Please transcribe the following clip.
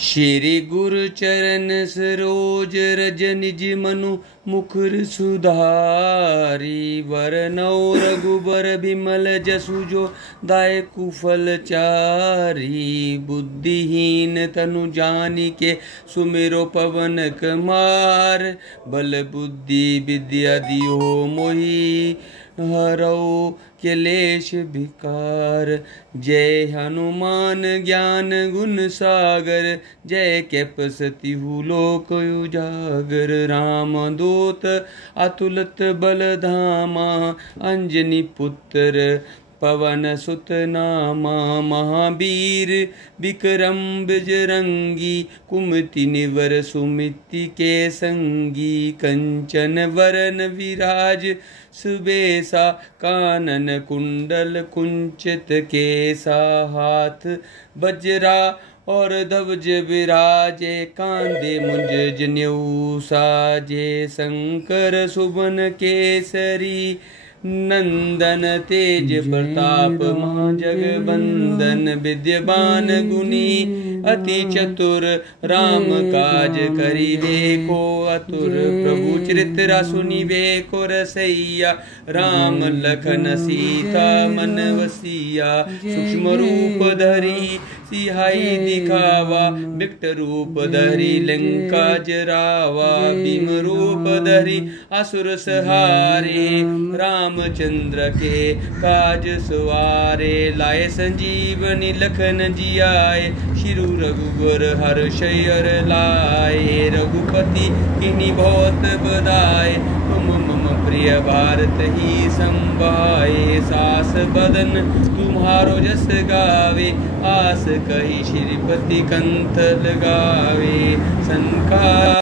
श्री गुरु चरण सरोज रज निज मनु मुकुर सुधारी। वरनौ रघुबर बिमल जसु जो दायकु फल चारी। बुद्धिहीन तनु जानिके सुमिरो पवन कुमार। बल बुद्धि विद्या दियो मोहि हरौ क्लेश विकार। जय हनुमान ज्ञान गुण सागर। जय कपसति लोक उजागर। राम दूत अतुलित बल धामा। अंजनी पुत्र पवन सुत नामा। महावीर विक्रम बजरंगी। कुमति निवर सुमिति के संगी। कंचन वरन विराज सुबेसा। कानन कुंडल कुंचित केसा। हाथ वज्रा और ध्वज विराजे। कांधे मुंज जनेऊ साजे। शंकर सुवन केसरी नंदन तेज प्रताप महाजगबंदन। विद्यवान गुणी अति चतुर। राम काज करिबे को आतुर। प्रभु चरित्र सुनिबे को रसैया। राम लखन सीता मन बसिया। सूक्ष्म रूप धरि सिहाई दिखावा। विकट रूप धरि लंका जरावा। भीम रूप धरि असुर संहारे। रामचंद्र के काज सवारे। लाए संजीवनी लखन जियाए। शिरु रघुबर हर्षयर लाए। रघुपति किन्हीं बहुत बधाए। तुम मम प्रिय भारत ही संभाए। सास बदन तुम्हारो जस गावे। आस कही श्रीपति कंठ लगावे। संका